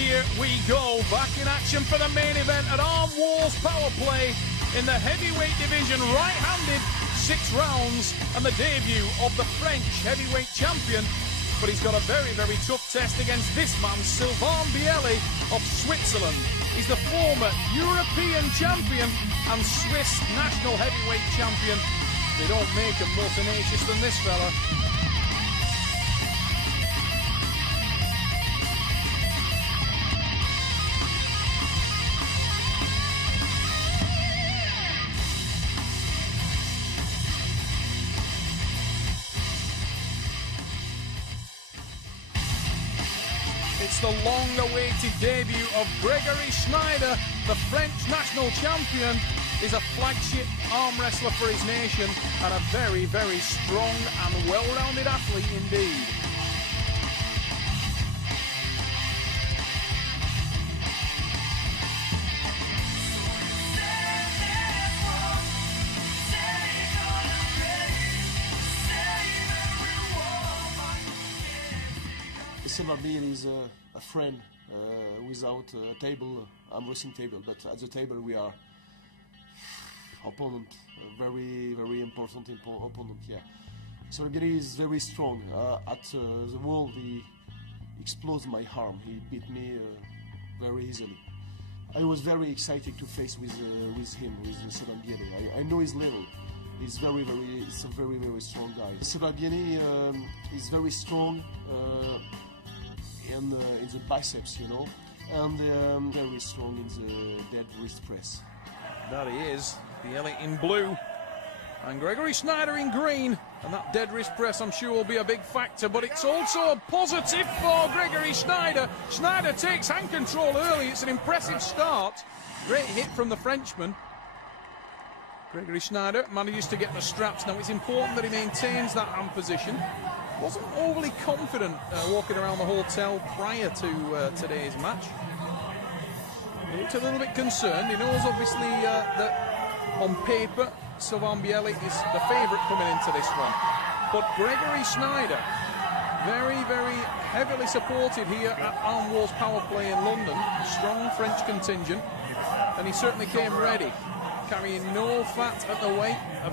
Here we go, back in action for the main event at Arm Wars Power Play in the heavyweight division, right-handed, 6 rounds, and the debut of the French heavyweight champion. But he's got a very, very tough test against this man, Sylvain BIELLI of Switzerland. He's the former European champion and Swiss national heavyweight champion. They don't make him more tenacious than this fella. It's the long-awaited debut of Grégory SCHNEIDER, the French national champion. Is a flagship arm wrestler for his nation and a very, very strong and well-rounded athlete indeed. Sylvain is a friend without a table, arm wrestling table, but at the table we are opponent, a very, very important opponent. Yeah, Sylvain is very strong. At the wall, he explodes my arm. He beat me very easily. I was very excited to face with him, with Sylvain BIELLI. I know his level. He's a very, very strong guy. Sylvain BIELLI is very strong. In the biceps, you know, and very strong in the dead wrist press. That he is. BIELLI in blue and Grégory SCHNEIDER in green, and that dead wrist press I'm sure will be a big factor, but it's also a positive for Grégory SCHNEIDER. SCHNEIDER takes hand control early. It's an impressive start. Great hit from the Frenchman. Grégory SCHNEIDER manages to get the straps. Now it's important that he maintains that hand position. Wasn't overly confident walking around the hotel prior to today's match. He looked a little bit concerned. He knows obviously that on paper Sylvain BIELLI is the favourite coming into this one. But Grégory SCHNEIDER, very, very heavily supported here at Arm Wars Power Play in London. A strong French contingent, and he certainly came ready. Carrying no fat at the weight, a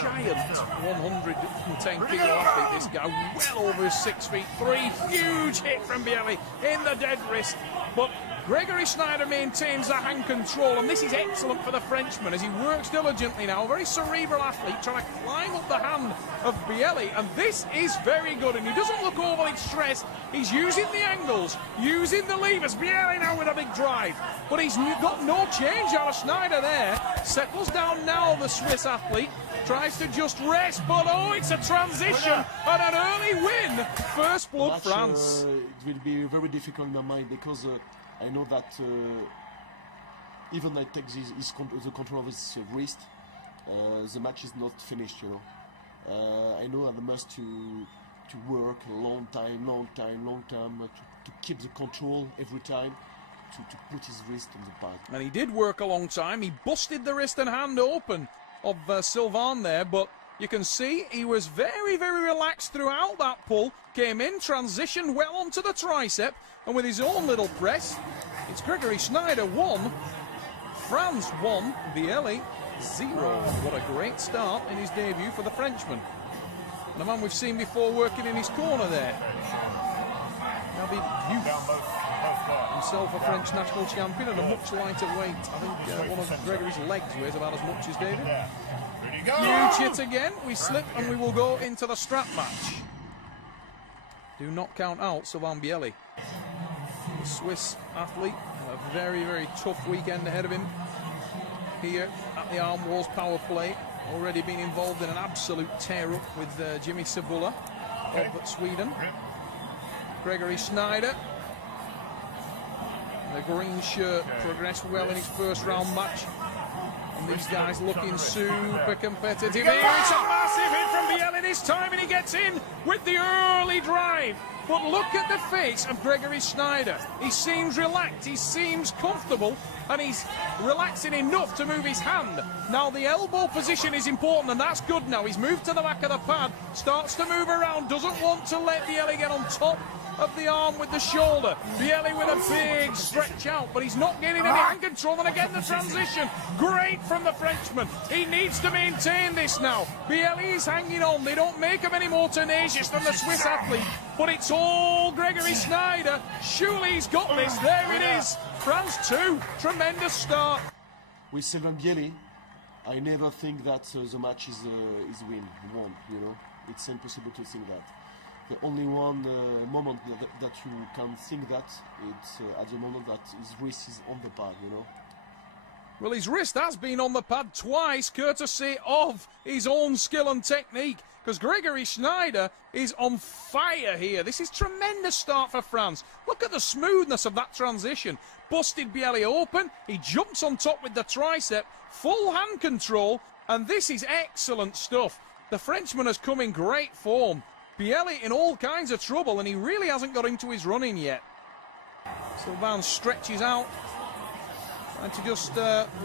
giant 110 kilo athlete, this guy, well over his 6'3". Huge hit from BIELLI in the dead wrist, but Grégory SCHNEIDER maintains the hand control, and this is excellent for the Frenchman as he works diligently now. A very cerebral athlete trying to climb up the hand of BIELLI, and this is very good, and he doesn't look overly stressed. He's using the angles, using the levers. BIELLI now with a big drive, but he's got no change out of SCHNEIDER there. Settles down now, the Swiss athlete. Tries to just rest, but oh, it's a transition and an early win. First blood, France. It will be very difficult in my mind because I know that even I take the control of his wrist, the match is not finished, you know. I know I must to work a long time to keep the control every time, to put his wrist on the pad. And he did work a long time. He busted the wrist and hand open of Sylvain there, but you can see he was very, very relaxed throughout that pull. Came in, transitioned well onto the tricep, and with his own little press, it's Grégory SCHNEIDER 1, France 1, BIELLI 0. What a great start in his debut for the Frenchman. And a man we've seen before working in his corner there. Now the youth, himself a French national champion and a much lighter weight. I think one of Grégory's legs weighs about as much as David. Huge hit again. We slip and we will go into the strap match. Do not count out Sylvain BIELLI. The Swiss athlete, a very, very tough weekend ahead of him here at the Arm Wars Power Play. Already been involved in an absolute tear-up with Jimmy Cibula of Sweden. Grégory SCHNEIDER, the green shirt, progressed well in his first round match. And these guys looking super competitive here. It's a massive hit from BIELLI this time, and he gets in with the early drive. But look at the face of Grégory SCHNEIDER. He seems relaxed, he seems comfortable, and he's relaxing enough to move his hand. Now the elbow position is important, and that's good now. He's moved to the back of the pad, starts to move around, doesn't want to let BIELLI get on top of the arm with the shoulder. BIELLI with a big stretch out, but he's not getting any hand control. And again, the transition. Great from the Frenchman. He needs to maintain this now. BIELLI is hanging on. They don't make him any more tenacious than the Swiss athlete. But it's all Grégory Schneider. Surely he's got this. There it is. France 2. Tremendous start. With Sylvain BIELLI, I never think that the match is won, you know. It's impossible to think that. The only one moment that you can think that, it's at the moment that his wrist is on the pad, you know. Well, his wrist has been on the pad twice, courtesy of his own skill and technique, because Grégory Schneider is on fire here. This is tremendous start for France. Look at the smoothness of that transition. Busted BIELLI open, he jumps on top with the tricep, full hand control, and this is excellent stuff. The Frenchman has come in great form. BIELLI in all kinds of trouble, and he really hasn't got into his running yet. Sylvain stretches out, trying to just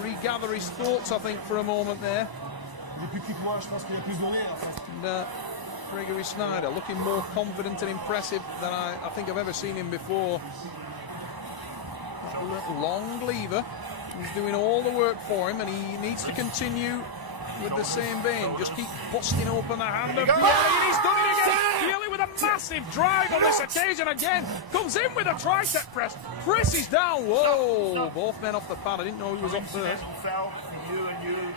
regather his thoughts, I think, for a moment there. And Grégory Schneider looking more confident and impressive than I think I've ever seen him before. That little long lever, he's doing all the work for him, and he needs to continue with the same vein. Just keep busting open the hand of BIELLI, and he's done it again. BIELLI with a massive drive on this occasion again. Comes in with a tricep press. Presses down. Whoa, both men off the pad. I didn't know he was up first.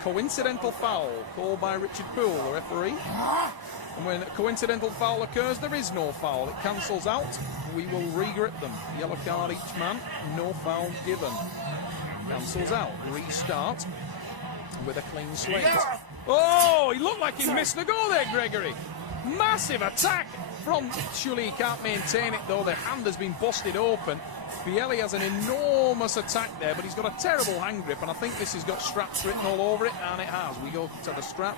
Coincidental foul called by Richard Poole, the referee. And when a coincidental foul occurs, there is no foul. It cancels out. We will re-grip them. Yellow card each man. No foul given. Cancels out. Restart with a clean slate. Oh, he looked like he missed the goal there, Grégory. Massive attack from... Surely he can't maintain it, though. The hand has been busted open. BIELLI has an enormous attack there, but he's got a terrible hand grip, and I think this has got straps written all over it, and it has. We go to the strap.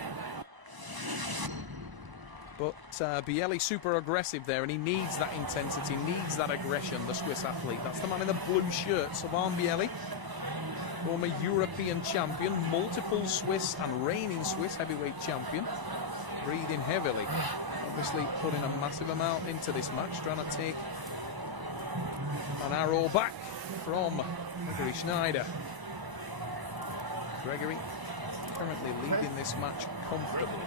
But BIELLI super aggressive there, and he needs that intensity, needs that aggression, the Swiss athlete. That's the man in the blue shirt, Sylvain BIELLI. Former European champion, multiple Swiss and reigning Swiss heavyweight champion. Breathing heavily. Obviously putting a massive amount into this match, trying to take an arrow back from Grégory Schneider. Grégory currently leading this match comfortably.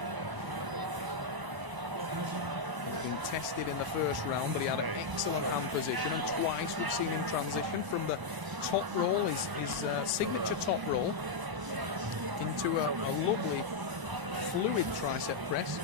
He's been tested in the first round, but he had an excellent hand position, and twice we've seen him transition from the top roll, his signature top roll, into a lovely fluid tricep press.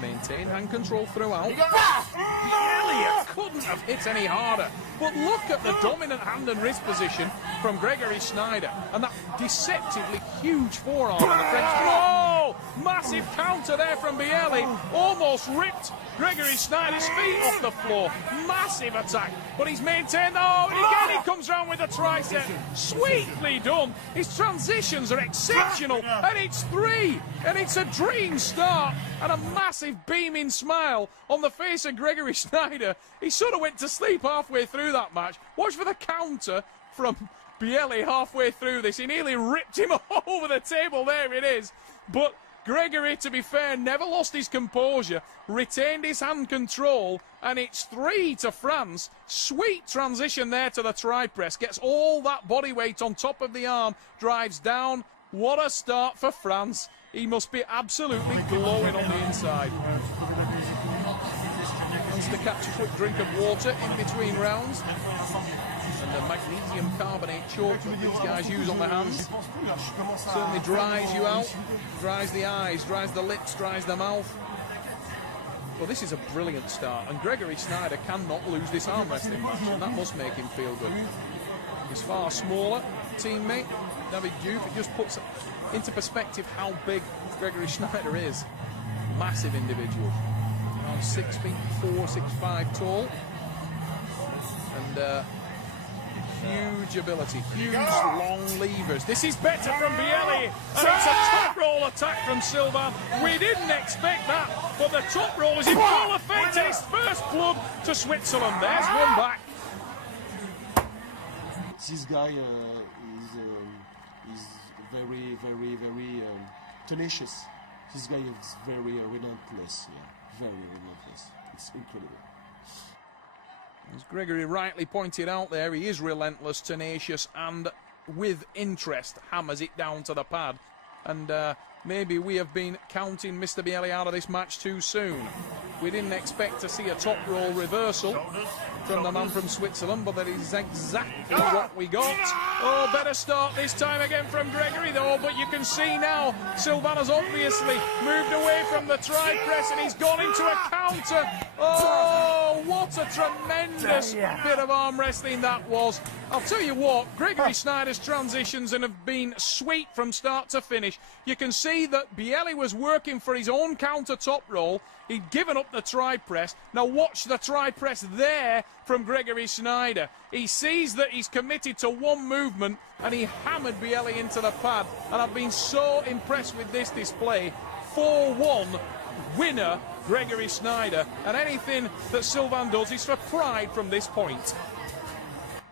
Maintain hand control throughout. BIELLI couldn't have hit any harder. But look at the dominant hand and wrist position from Grégory Schneider, and that deceptively huge forearm of the Frenchman. Oh, massive counter there from BIELLI. Almost ripped Grégory Schneider's feet off the floor. Massive attack, but he's maintained. Oh, and again he comes round with a tricep. Sweetly done. His transitions are exceptional, and it's 3, and it's a dream start, and a massive beaming smile on the face of Grégory Schneider. He sort of went to sleep halfway through that match. Watch for the counter from BIELLI halfway through this. He nearly ripped him over the table. There it is. But Grégory, to be fair, never lost his composure, retained his hand control, and it's 3 to France. Sweet transition there to the tri-press. Gets all that body weight on top of the arm, drives down. What a start for France. He must be absolutely glowing on the inside. Wants to catch a quick drink of water in between rounds. And the magnesium carbonate chalk that these guys use on their hands certainly dries you out, dries the eyes, dries the lips, dries the mouth. Well, this is a brilliant start, and Grégory Schneider cannot lose this arm wrestling match, and that must make him feel good. His far smaller teammate, David Diouf, it just puts into perspective how big Grégory Schneider is. Massive individual. Around 6'4", 6'5" tall. And huge ability, huge long levers. This is better from BIELLI, and it's a top roll attack from Sylvain. We didn't expect that, but the top roll is in full effect. His first club to Switzerland. There's one back. This guy is very tenacious. This guy is very relentless. Yeah, very relentless. It's incredible. As Grégory rightly pointed out there, he is relentless, tenacious, and with interest hammers it down to the pad. And maybe we have been counting Mr. BIELLI out of this match too soon. We didn't expect to see a top roll reversal from the man from Switzerland, but that is exactly what we got. Oh, better start this time again from Grégory though, but you can see now Sylvain has obviously moved away from the try-press and he's gone into a counter. Oh, what a tremendous bit of arm wrestling that was. I'll tell you what, Grégory SCHNEIDER's transitions have been sweet from start to finish. You can see that BIELLI was working for his own counter top roll. He'd given up the try-press. Now watch the try-press there from Grégory SCHNEIDER. He sees that he's committed to one movement and he hammered BIELLI into the pad. And I've been so impressed with this display. 4-1 winner, Grégory SCHNEIDER. And anything that Sylvain does is for pride from this point.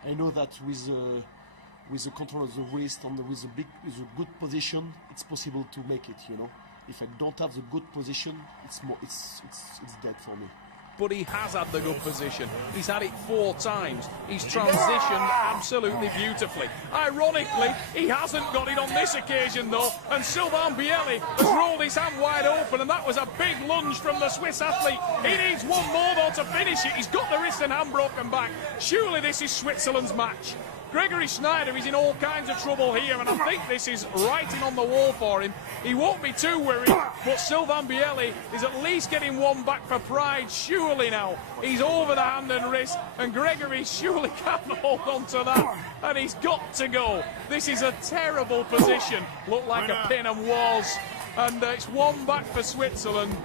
I know that with the control of the wrist and with a good position, it's possible to make it, you know. If I don't have the good position, it's dead for me. But he has had the good position. He's had it 4 times. He's transitioned absolutely beautifully. Ironically, he hasn't got it on this occasion though, and Sylvain BIELLI has rolled his hand wide open, and that was a big lunge from the Swiss athlete. He needs one more though to finish it. He's got the wrist and hand broken back. Surely this is Switzerland's match. Grégory SCHNEIDER is in all kinds of trouble here, and I think this is writing on the wall for him. He won't be too worried, but Sylvain BIELLI is at least getting one back for pride, surely now. He's over the hand and wrist, and Grégory surely can't hold on to that, and he's got to go. This is a terrible position. Looked like a pin and was, and it's one back for Switzerland.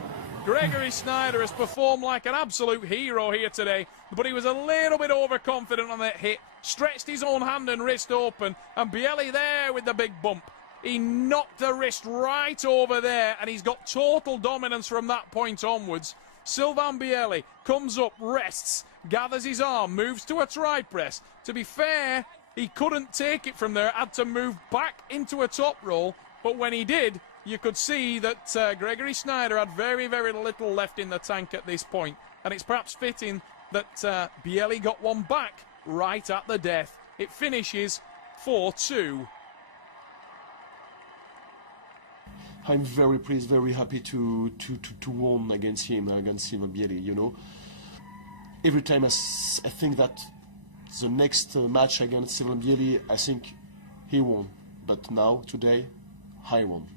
Grégory SCHNEIDER has performed like an absolute hero here today, but he was a little bit overconfident on that hit, stretched his own hand and wrist open, and BIELLI there with the big bump. He knocked the wrist right over there, and he's got total dominance from that point onwards. Sylvain BIELLI comes up, rests, gathers his arm, moves to a try-press. To be fair, he couldn't take it from there, had to move back into a top roll, but when he did, you could see that Grégory SCHNEIDER had very, very little left in the tank at this point. And it's perhaps fitting that BIELLI got one back right at the death. It finishes 4-2. I'm very pleased, very happy to win against him, BIELLI, you know. Every time I think that the next match against Sylvain BIELLI, I think he won. But now, today, I won.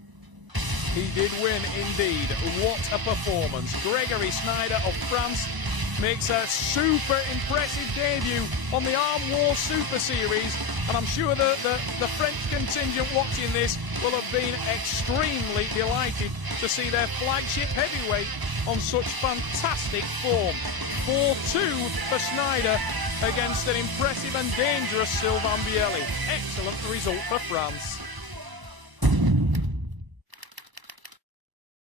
He did win indeed. What a performance. Grégory SCHNEIDER of France makes a super impressive debut on the Arm War Super Series, and I'm sure that the French contingent watching this will have been extremely delighted to see their flagship heavyweight on such fantastic form. 4-2 for SCHNEIDER against an impressive and dangerous Sylvain BIELLI. Excellent result for France.